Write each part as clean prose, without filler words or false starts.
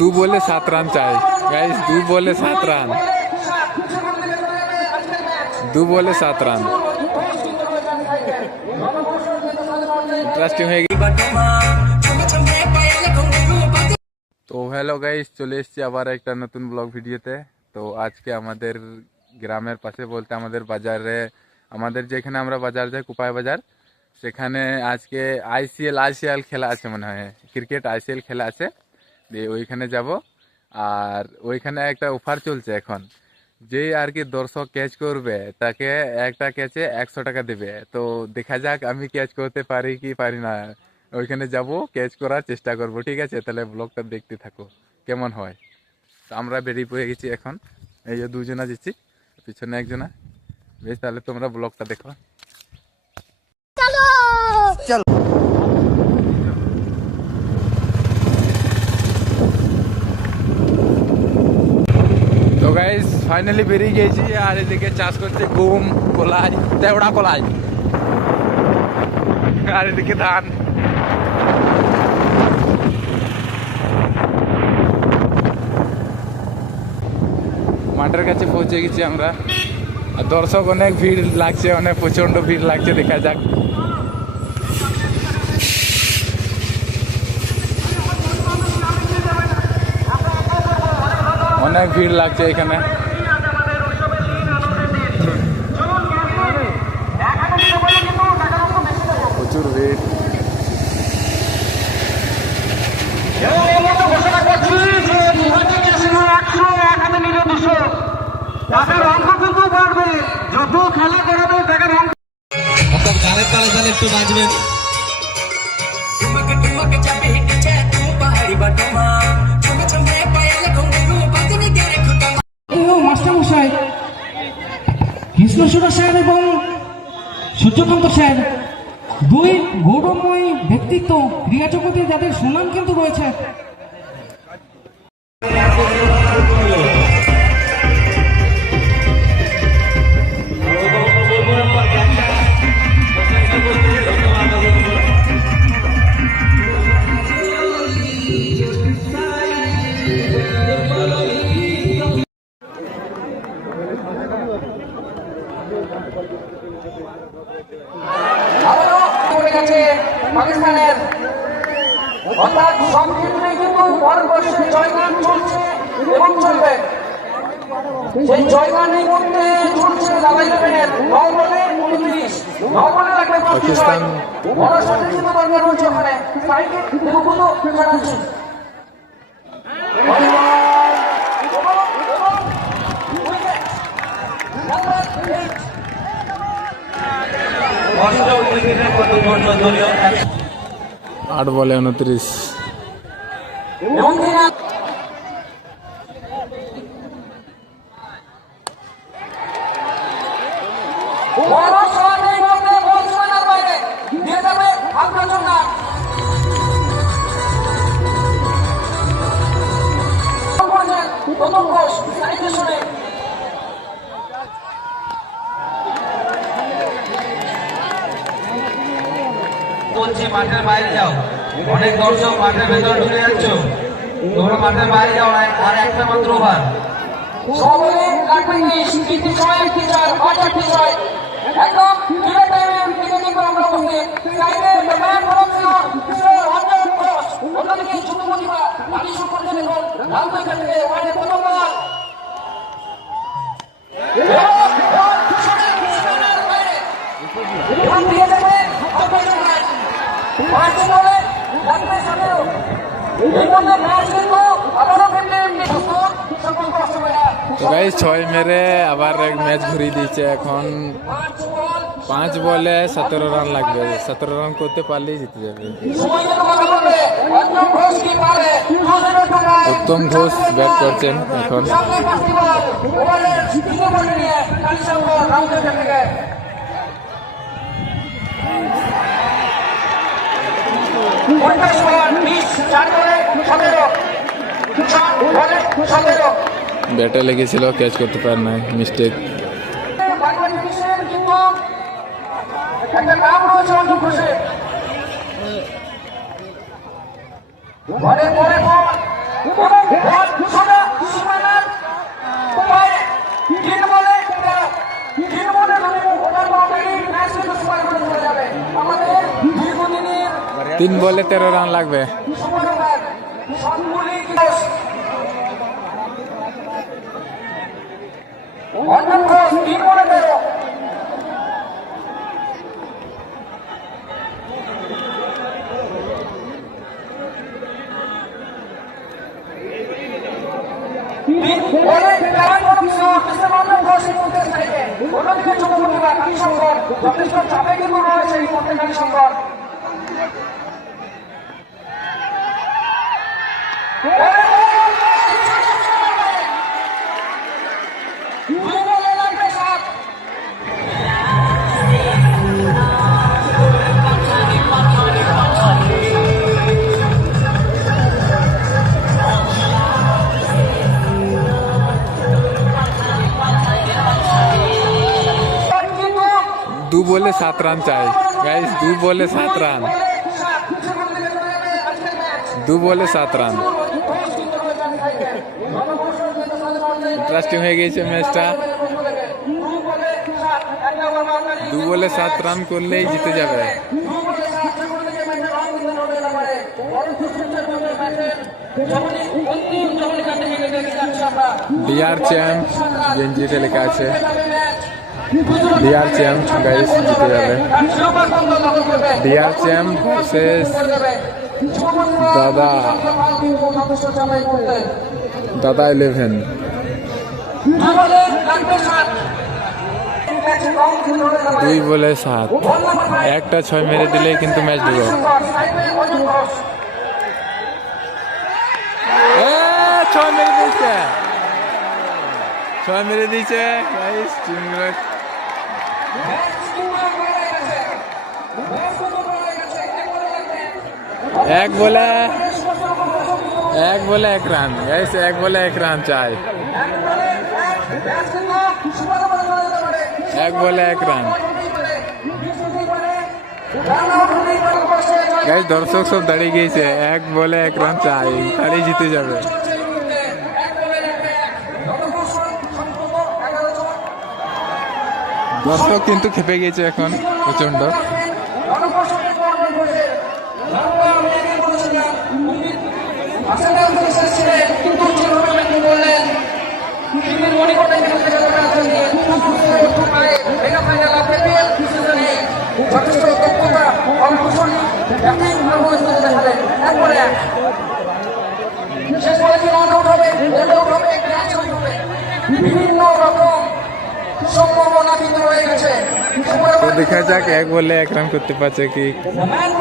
दो বলে 7 রান চাই গাইস, 2 বলে 7 রান, 2 বলে 7 রান। ইন্টারেস্টিং হয়ে গেল। তো হ্যালো গাইস, চলে এসেছি আবার একটা নতুন ব্লগ ভিডিওতে। তো আজকে আমাদের গ্রামের পাশে বলতে আমাদের বাজারে, আমাদের যেখানে আমরা বাজার যাই কুপাই বাজার, সেখানে আজকে আইসিএল খেলা আছে, মনে হয় ক্রিকেট আইসিএল খেলা আছে। দিয়ে ওইখানে যাব, আর ওইখানে একটা অফার চলছে এখন, যেই আর কি দর্শক ক্যাচ করবে তাকে একটা ক্যাচে 100 টাকা দেবে। তো দেখা যাক আমি ক্যাচ করতে পারি কি পারি না। ওইখানে যাব, ক্যাচ করার চেষ্টা করব, ঠিক আছে? তাহলে ব্লগটা দেখতে থাকো কেমন হয়। তো আমরা বেরিয়ে পড়ে গেছি এখন, এই যে দুজনা যাচ্ছি, পিছনে একজনা। বেশ, তাহলে তোমরা ব্লগটা দেখো। চলো। তো গাইস ফাইনালি বেরিয়ে গেছি, আর এদিকে চাষ করছে গম, কলাই, তেওড়া কলাই, আর এদিকে ধান। মাঠের কাছে পৌঁছে গেছি আমরা, আর দর্শক অনেক ভিড় লাগছে, অনেক প্রচন্ড ভিড় লাগছে, দেখা যাক। অনেক ভিড় লাগছে এখানে, প্রচুর ভিড়। একটু বাজবেন। মাস্টারমশাই কৃষ্ণচূড়া স্যার এবং সূর্যকান্ত স্যার, দুই গৌরবময় ব্যক্তিত্ব ক্রীড়া জগতে, যাদের সুনাম কিন্তু রয়েছে। পাকিস্তানের অর্থাৎ সব ক্ষেত্রেই কিন্তু ভারতবর্ষের জয়গান চলছে এবং চলবে। সেই জয়গানের মধ্যে চলছে দাবাই লেভেনের 9 বলে 29, 9 বলে লাগবে পাকিস্তান বড় সচেতন দরকার রয়েছে ওখানে। সাইডে দেবগুলো জানাচ্ছি आठ বলে 29। বলছি মাঠের বাইরে যাও, অনেক দর্শক মাঠের ভেতর ঢুকে যাচ্ছ, তোমরা মাঠের বাইরে যাও, আর একটা মাত্র ওভার। সকলে রাখবেন সময় টিচার বাজার টিচার একদম কিলে টাইমে পিকনিক করে আমরা উপস্থিত। সাইডে ব্যাপার প্রোডাকশন কিশোর অঞ্জন ঘোষ, অন্যদিকে যুবমণিরা নারী সম্পর্কে দেখুন লালবাইকা থেকে ওয়ার্ডের প্রথম বল দিয়ে দেবে 5 বলে লাগবে 17। এই মধ্যে ম্যাচ কিন্তু আবারও তো গাইস 6 মেরে আবার এক ম্যাচ ঘুরিয়ে দিয়েছে। এখন 5 বলে 17 রান লাগবে, 17 রান করতে পারলেই জিতে যাবে। উত্তম ঘোষ ব্যাট করছেন এখন। ব্যাটে লেগেছিল, ক্যাচ করতে পারে নাই, মিস্টেক। একটা নাম রয়েছে অঞ্জু ঘোষের, পরে 3 বলে 13 রান লাগবে। অর্থাৎ 3 বলে 13। যথেষ্ট চাপে কিন্তু রয়েছে এই পত্রিকারী সংকট। दो बोले 7 রান চাই গাইস, 2 বলে 7 রান, 2 বলে 7 রান। ইন্টারেস্টিং হয়ে গেছে ম্যাচটা। 2 বলে 7 রান করলেই জিতে যাবে। ডিআর চ্যাম্প গেঞ্জিতে লেখা আছে ডিআর চ্যাম্প, গাইস জিতে যাবে। ডিআর চ্যাম্প ভার্সেস দাদা 11। 2 বলে 7, একটা 6 মেরে দিলেই কিন্তু ম্যাচ ড্র। 6 মেরে দিয়েছে, 6 মেরে দিয়েছে গাইস। एक बोले 1 রান गाइस, 1 बोले 1 রান চাই, 1 बोले 1 রান गाइस। দর্শক সব দাঁড়িয়ে গিয়েছে, 1 বলে 1 রান চাই, তারই জিতে যাবে। দর্শক কিন্তু খেপে গেছে এখন প্রচন্ড। যথেষ্ট দক্ষতা শেষ বলে কি রান আউট হবে, বিভিন্ন রকম সম্ভাবনা কিন্তু রয়ে গেছে। তো দেখা যাক 1 বলে 1 রান করতে পারছে কি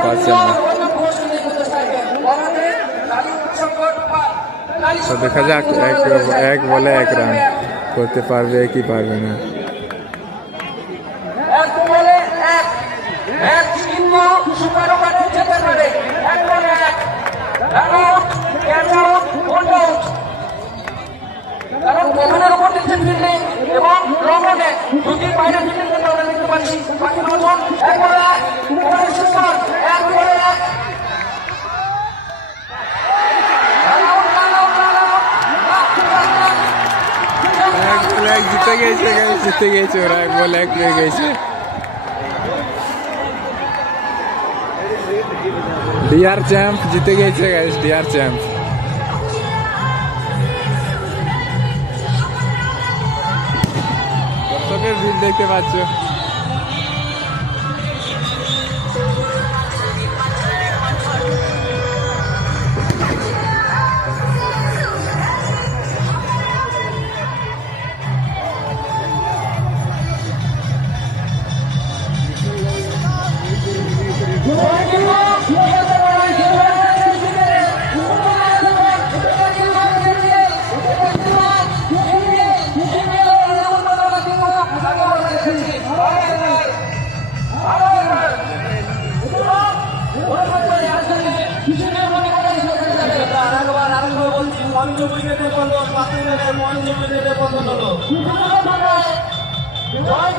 পারছে না। তো দেখা যাক 1 বলে 1 রান করতে পারবে কি পারবে না। 1 বলে 1 চিহ্ন সুপার ওভারে যেতে পারে। 1 বলে 1 run out, catch out, bold out. কারণ প্রধানের উপর দিচ্ছে ফিল্ডিং এবং লং অনে দুটির বাইরে ফিল্ডিং কিন্তু আমরা দেখতে পাচ্ছি। বাকি 9 জন 1 বলে 1 সুপার 1 বলে 1 জিতে গেছে গাইস, জিতে গেছে ওরা, 1 বলে 1 পেয়ে গেছে। ডিআর চ্যাম্প জিতে গেছে গাইস, ডিআর চ্যাম্প। দর্শকের ভিড় দেখতে পাচ্ছ। জয়